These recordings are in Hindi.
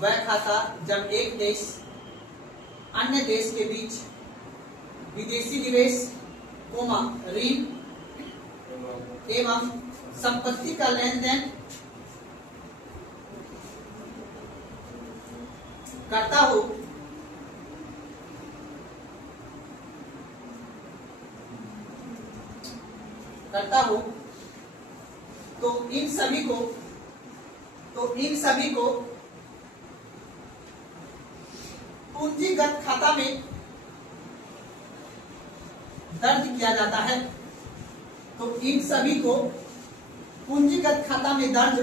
वह खाता जब एक देश अन्य देश के बीच विदेशी निवेश, ऋण एवं संपत्ति का लेन देन करता हो तो इन सभी को पूंजीगत खाता में दर्ज किया जाता है। तो इन सभी को पूंजीगत खाता में दर्ज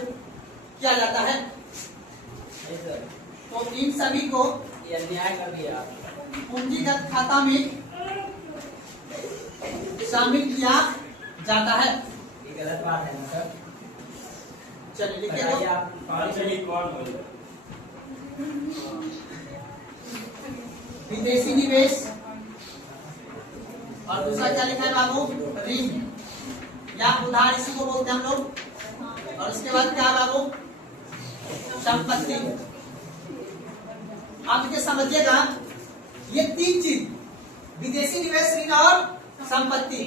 किया जाता है। तो इन सभी को पूंजीगत खाता में शामिल किया जाता है। ये गलत बात है ना सर? चलिए लिखिए विदेशी निवेश और दूसरा क्या लिखा है बाबू? ऋण या उधार, इसी को बोलते हैं हम लोग। और इसके बाद क्या है बाबू? संपत्ति। आप ये समझिएगा, ये तीन चीज, विदेशी निवेश, ऋण और संपत्ति,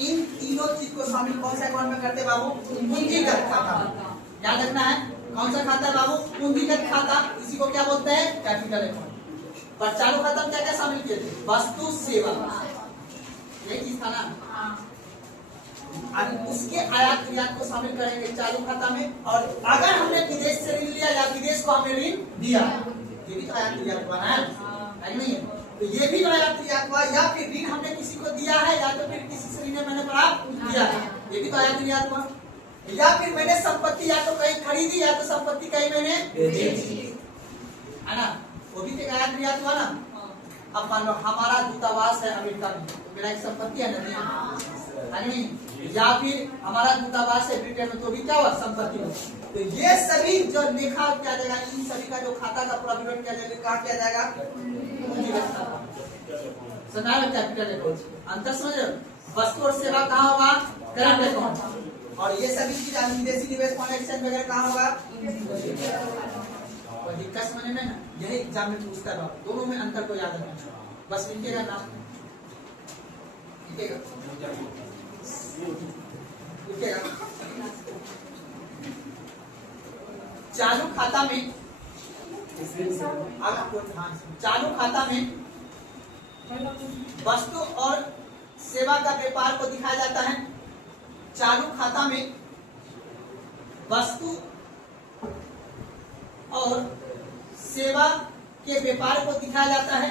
इन तीनों चीज को शामिल कौन सा अकाउंट में करते बाबू? पूंजीगत खाता। याद रखना है, कौन सा खाता है बाबू? पूंजीगत खाता। इसी को क्या बोलते हैं? Capital account. पर चालू खाता में क्या क्या शामिल किए थे? वस्तु सेवा, यही चीज था ना। उसके आयात निर्यात को शामिल करेंगे चालू खाता में। और अगर हमने विदेश से ऋण लिया या विदेश को हमने ऋण दिया, ये भी तो आयात निर्यात हुआ है नहीं है? तो ये भी आयात निर्यात हुआ। या फिर ऋण हमने किसी को दिया है या तो फिर किसी से ऋण मैंने प्राप्त किया है, ये भी तो आयात निर्यात हुआ। या फिर मैंने संपत्ति या तो कहीं खरीदी या तो संपत्ति कहीं मैंने बेची, है ना, वो भी तो आयात निर्यात हुआ ना। अब मान लो हमारा दूतावास है अमेरिका में, तो मेरा एक संपत्ति है ना, नहीं? या फिर हमारा दूतावास है ब्रिटेन में, तो भी क्या हुआ? संपत्ति हुआ। तो ये सभी जो लेखा किया जाएगा, इन सभी का जो खाता का पूरा विवरण किया जाएगा, कहाँ किया जाएगा? पूंजीगत खाता। Capital account. अंतर समझ रहे हो? वस्तु और सेवा कहाँ होगा? Current account. और ये सभी चीज विदेशी निवेश, फॉरेन एक्सचेंज वगैरह कहाँ होगा? और दिक्कत समझने में ना, यही एग्जाम में पूछता है। दोनों में अंतर को याद रखना, बस लिखिएगा नाम, लिखिएगा। चालू खाता में, चालू खाता में वस्तु और सेवा का व्यापार को दिखाया जाता है। चालू खाता में वस्तु और सेवा के व्यापार को दिखाया जाता है।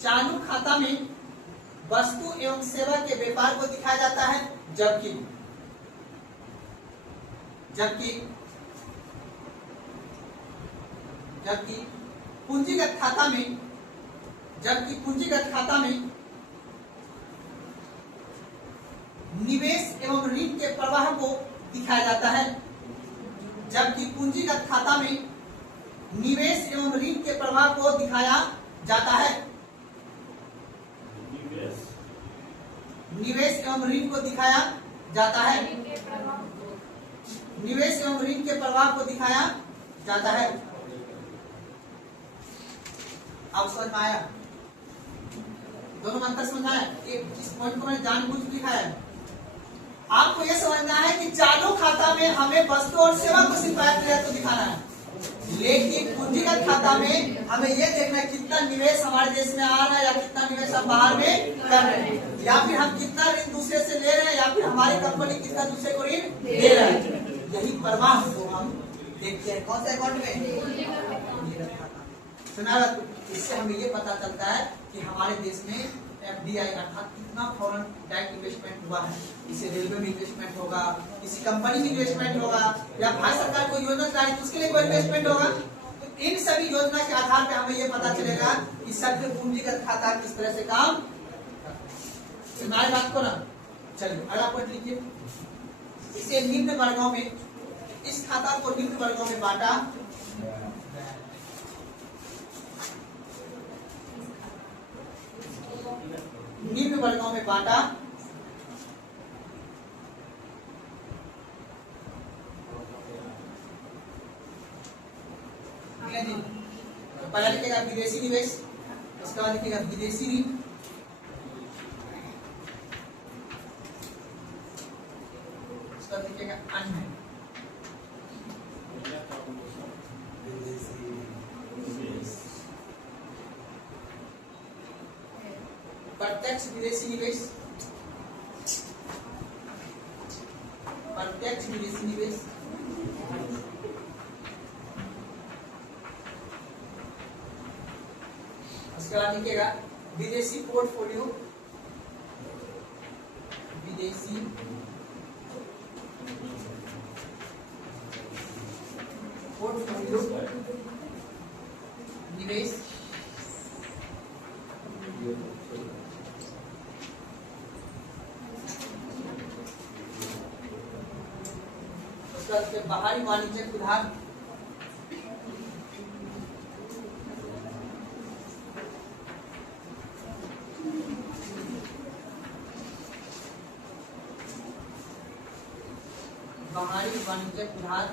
चालू खाता में वस्तु एवं सेवा के व्यापार को दिखाया जाता है। जबकि पूंजीगत खाता में निवेश एवं ऋण के प्रवाह को दिखाया जाता है। जबकि पूंजीगत खाता में निवेश एवं ऋण के प्रवाह को दिखाया जाता है। निवेश एवं ऋण को दिखाया जाता है। निवेश एवं ऋण के प्रवाह को दिखाया जाता है। आप समझ में आया? दोनों में अंतर समझाया? इस पॉइंट को मैंने जानबूझ के लिखा है। आपको यह समझना है कि चालू खाता में हमें वस्तु और सेवा को सिर्फ आयात निर्यात को दिखाना है, लेकिन पूंजीगत खाता में हमें यह देखना है कितना निवेश हमारे देश में आ रहा है या कितना निवेश हम बाहर में कर रहे हैं, या फिर हम कितना ऋण दूसरे से ले रहे हैं, या फिर हमारी कंपनी कितना दूसरे को ऋण दे रहा है। यही प्रवाह को हम देखते हैं। कौन से अकाउंट में? सुना? इससे हमें ये पता चलता है कि हमारे देश में FDI अर्थात कितना फॉरेन डायरेक्ट इन्वेस्टमेंट हुआ है। इसे रेलवे में इन्वेस्टमेंट होगा, किसी कंपनी में इन्वेस्टमेंट होगा, या भारत सरकार को योजना चलाई तो उसके लिए कोई इन्वेस्टमेंट होगा। तो इन सभी योजना के आधार पर हमें ये पता चलेगा कि सभ्य पूंजीगत खाता किस तरह से काम। सुनाए बात को ना। चलिए अगला पॉइंट लिखिए। इसे निम्न वर्गों में, इस खाता को निम्न वर्गों में बांटा। निम्न वर्गों में बांटा। है जी। तो पहला लिखेगा विदेशी निवेश, उसके बाद लिखेगा विदेशी ऋण, उसके बाद लिखेगा अन्य। प्रत्यक्ष विदेशी निवेश, प्रत्यक्ष विदेशी निवेश, उसके बाद लिखेगा विदेशी पोर्टफोलियो, विदेशी पोर्टफोलियो निवेश, उसके बाद बाहरी वाणिज्यिक उधार, बाहरी वाणिज्यिक उधार,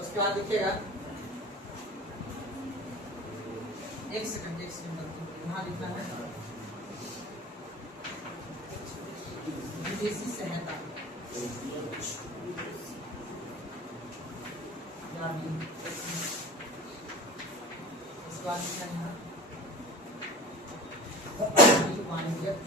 उसके बाद लिखेगा एक सेकंड यहाँ लिखना है विदेशी सहायता, उसके बाद लिखना है वाणिज्यिक,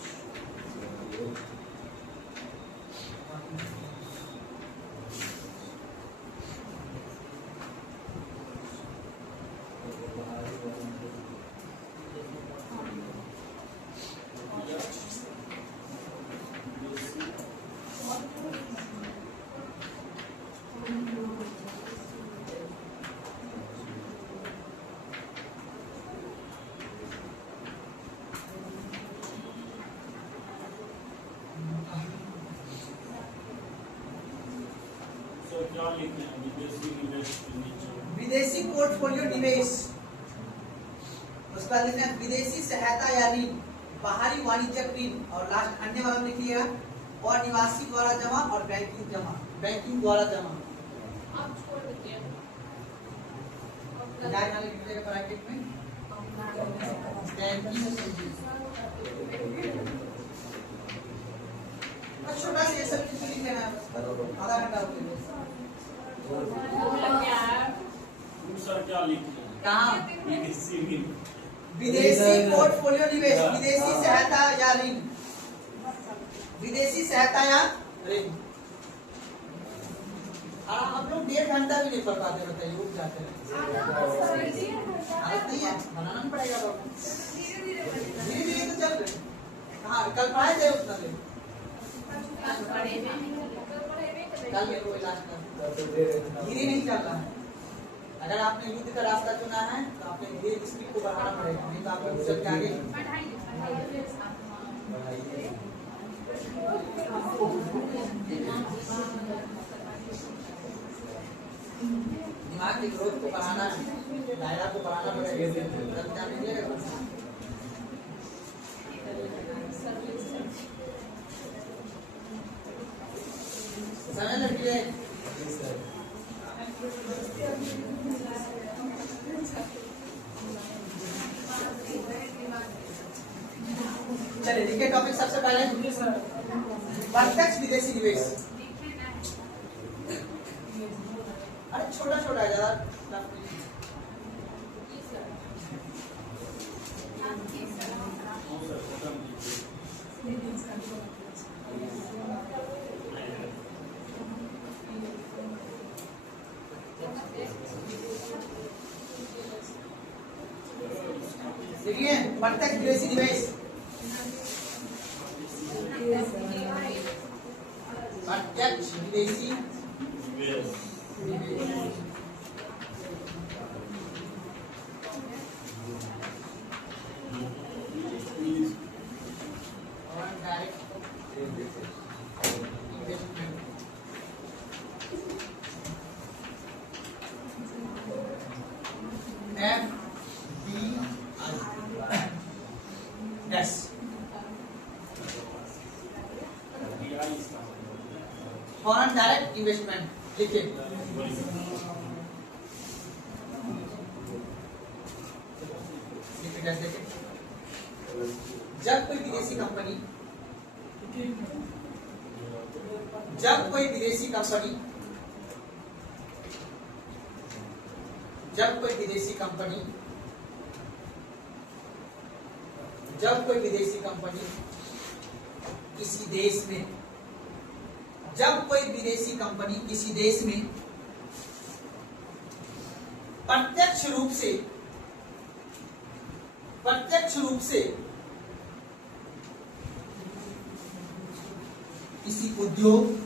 क्या लिखना है विदेशी निवेश के नीचे? विदेशी पोर्टफोलियो निवेश, उसके बाद लिखना है विदेशी सहायता या ऋण, बाहरी वाणिज्यिक ऋण, और लास्ट अन्य वाला में लिखिएगा और निवासी द्वारा जमा और बैंकिंग जमा, बैंकिंग द्वारा जमा। आप छोड़ दीजिए जाए ना लिखिएगा ब्रैकेट में बैंकिंग, बस छोटा सा ये सब चीज लिख लेना है, आधा घंटा हो गया। सर क्या लिखना है? कहाँ विदेशी ऋण, विदेशी पोर्टफोलियो निवेश, विदेशी सहायता या ऋण, विदेशी सहायता या ऋण। हम लोग 1.5 घंटा भी नहीं पढ़ पाते, बताइए रुक जाते हैं। हालत नहीं है, बनाना पड़ेगा बाबू, धीरे धीरे तो चल रहे। हाँ कल पढ़ाए थे उतना दिन, कल मेरे को इलाज कर, धीरे नहीं चल रहा है। अगर आपने युद्ध का रास्ता चुना है तो आपने धीरे स्पीड को बढ़ाना पड़ेगा, नहीं तो आप लोग चल के आगे। दिमाग की ग्रोथ को बढ़ाना है, दायरा को बढ़ाना पड़ेगा, तब क्या मिलेगा। समझ लगे? चलिए लिखे टॉपिक सबसे पहले प्रत्यक्ष विदेशी निवेश। अरे छोटा छोटा है ज्यादा, देखिए प्रत्यक्ष विदेशी निवेश, प्रत्यक्ष विदेशी निवेश, और direct investment. Foreign direct investment. देखिए जब कोई विदेशी कंपनी जब कोई विदेशी कंपनी जब कोई विदेशी कंपनी किसी देश में जब कोई विदेशी कंपनी किसी देश में प्रत्यक्ष रूप से किसी उद्योग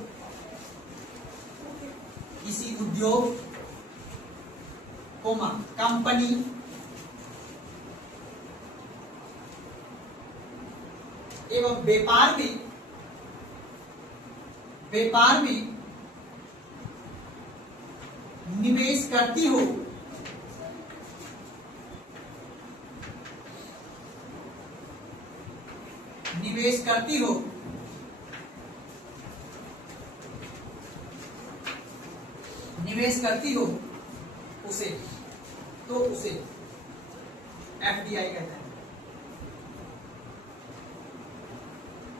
कंपनी एवं व्यापार में निवेश करती हो उसे एफडीआई कहते हैं।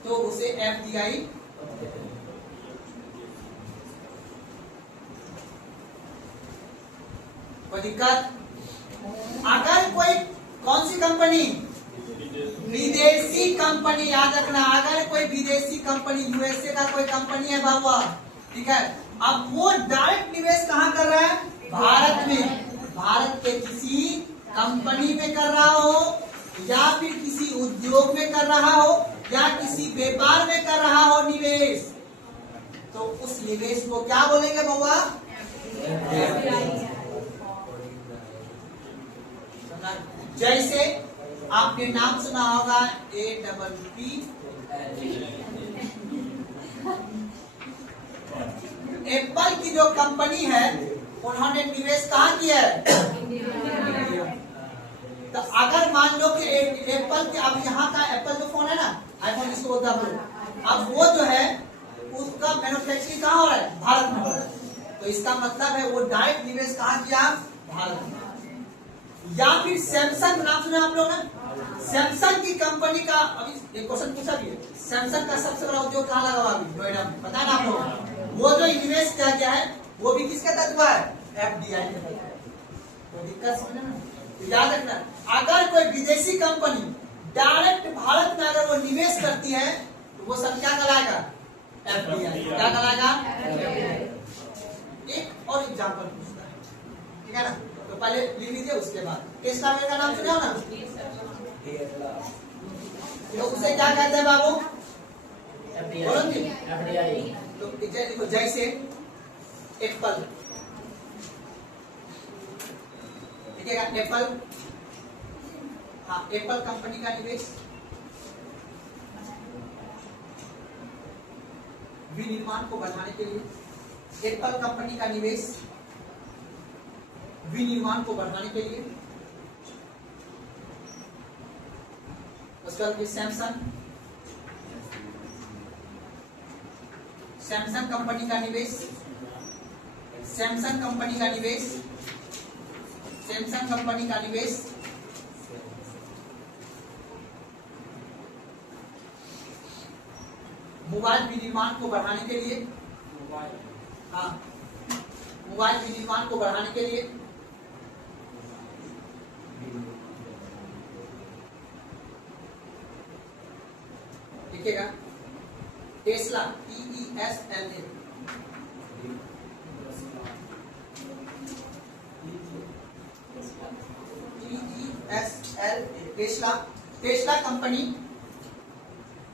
तो उसे एफडीआई कोई दिक्कत? अगर कोई कौन सी कंपनी विदेशी कंपनी याद रखना, अगर कोई विदेशी कंपनी यूएसए का कोई कंपनी है बाबा, ठीक है, अब वो डायरेक्ट निवेश कहाँ कर रहा है? भारत में। भारत के किसी कंपनी में कर रहा हो या फिर किसी उद्योग में कर रहा हो या किसी व्यापार में कर रहा हो निवेश, तो उस निवेश को क्या बोलेंगे बाबा? जैसे आपने नाम सुना होगा APP, एप्पल की जो कंपनी है उन्होंने निवेश कहाँ किया है? तो अगर मान लो कि एप्पल के, अब यहाँ का एप्पल जो फोन है ना, आईफोन इसको बोलता है, अब वो जो है उसका मैन्युफैक्चरिंग कहाँ हो रहा है? भारत में हो रहा है। तो इसका मतलब है वो डायरेक्ट निवेश कहाँ किया? भारत में। या फिर सैमसंग, नाम सुना आप लोग ने? सैमसंग की कंपनी का, अभी एक क्वेश्चन पूछा भी है, सैमसंग का सबसे बड़ा उद्योग कहाँ लगा हुआ अभी? नोएडा में। पता है ना आप लोग? वो जो इन्वेस्ट किया गया है वो भी किसके तहत हुआ है? एफडीआई के तहत। तो दिक्कत समझना ना, तो याद रखना, अगर कोई विदेशी कंपनी डायरेक्ट भारत में अगर वो निवेश करती है तो वो सब क्या कराएगा? एफडीआई। क्या कराएगा? एक और एग्जांपल पूछता है, ठीक है ना, तो पहले लिख लीजिए, उसके बाद टेस्ला का नाम सुना हो ना? तो उसे क्या कहते हैं बाबू? बोलो जी। तो देखो जैसे एप्पल, ठीक है, एप्पल, हाँ, एप्पल कंपनी का निवेश विनिर्माण को बढ़ाने के लिए, एप्पल कंपनी का निवेश विनिर्माण को बढ़ाने के लिए। उसके बाद सैमसंग कंपनी का निवेश, सैमसंग कंपनी का निवेश, सैमसंग कंपनी का निवेश मोबाइल विनिर्माण को बढ़ाने के लिए, हाँ, मोबाइल विनिर्माण को बढ़ाने के लिए। लिखिएगा Tesla, TESLA, Tesla,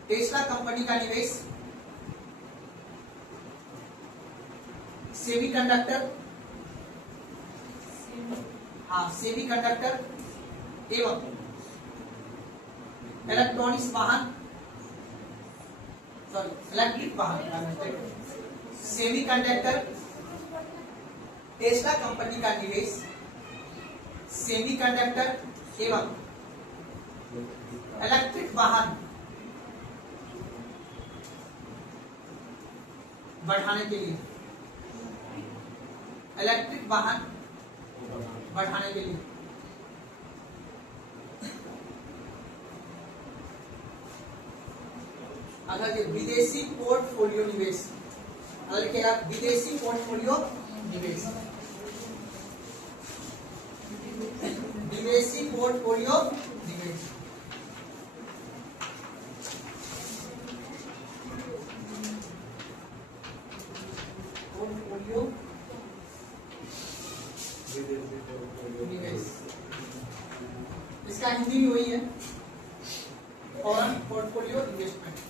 Tesla company का निवेश सेमीकंडक्टर, हाँ, सेमीकंडक्टर एवं इलेक्ट्रॉनिक्स वाहन, सॉरी, इलेक्ट्रिक वाहन, सेमीकंडक्टर, टेस्ला कंपनी का निवेश सेमीकंडक्टर एवं इलेक्ट्रिक वाहन बढ़ाने के लिए। इलेक्ट्रिक वाहन बढ़ाने के लिए। अगर ये विदेशी पोर्टफोलियो निवेश, अगर क्या विदेशी पोर्टफोलियो निवेश, विदेशी पोर्टफोलियो निवेश, पोर्टफोलियो निवेश, इसका हिंदी भी वही है, foreign portfolio investment.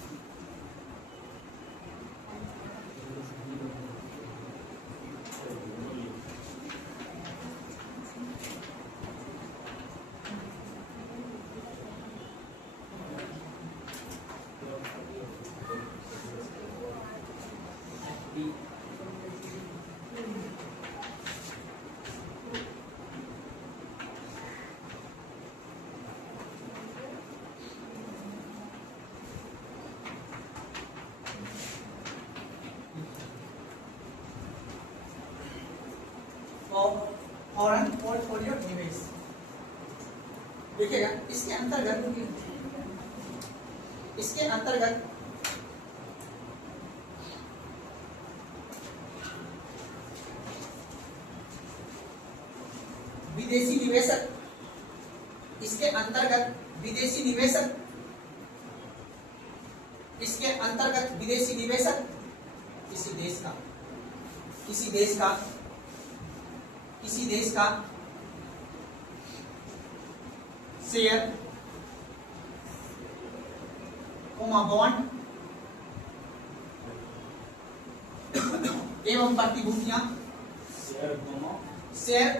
Foreign portfolio निवेश देखिएगा, इसके अंतर्गत विदेशी निवेशक, इसके अंतर्गत विदेशी निवेशक, इसके अंतर्गत विदेशी निवेशक किसी देश का शेयर, बॉन्ड एवं प्रतिभूतियां, शेयर,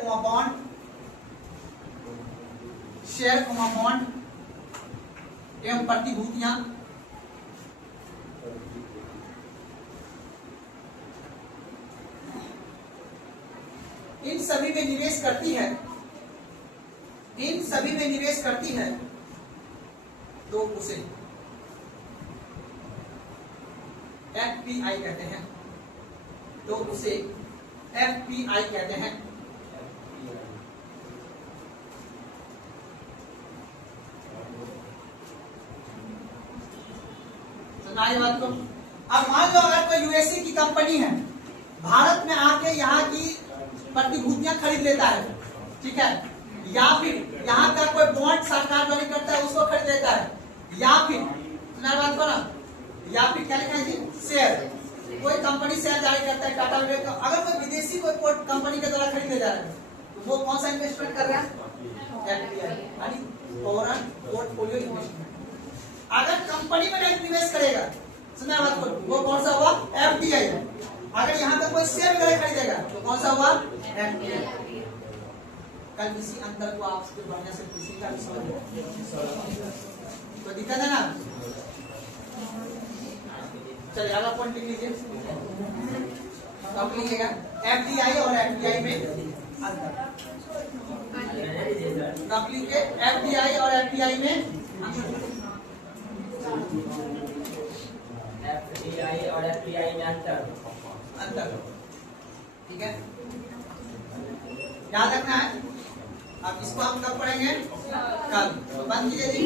बॉन्ड, एवं प्रतिभूतियां इन सभी में निवेश करती है, तो उसे एफपीआई कहते हैं, सुना ये बात को। अब मान लो अगर कोई यूएसए की कंपनी है, भारत में आके यहाँ की प्रतिभूतियां खरीद लेता है, ठीक है, या फिर यहाँ का कोई बॉन्ड सरकार जारी करता है उसको खरीद लेता है, या फिर बात को ना, या फिर क्या लिखा है शेयर, कोई कंपनी शेयर जारी करता है टाटा बिरला, अगर कोई विदेशी कोई कंपनी के द्वारा खरीदे जा रहा है तो वो कौन सा इन्वेस्टमेंट कर रहा है, एफडीआई, फॉरेन पोर्टफोलियो इन्वेस्टमेंट। अगर कंपनी में डायरेक्ट निवेश करेगा, सुना बात को, वो कौन सा हुआ, एफडीआई। अगर यहाँ का कोई शेयर वगैरह खरीदेगा तो कौन सा हुआ, एफडीआई। कल इसी अंतर को आपसे बढ़िया से पूछेगा, कोई दिक्कत है ना। चलिए अगला पॉइंट लिख लीजिए, अब लिखिएगा एफडीआई और एफडीआई में अंतर। अब लिखिए एफडीआई और एफडीआई में एफडीआई और एफडीआई में अंतर, ठीक है, याद रखना है। अब इसको हम कब पढ़ेंगे, कल। तो बंद कीजिए जी।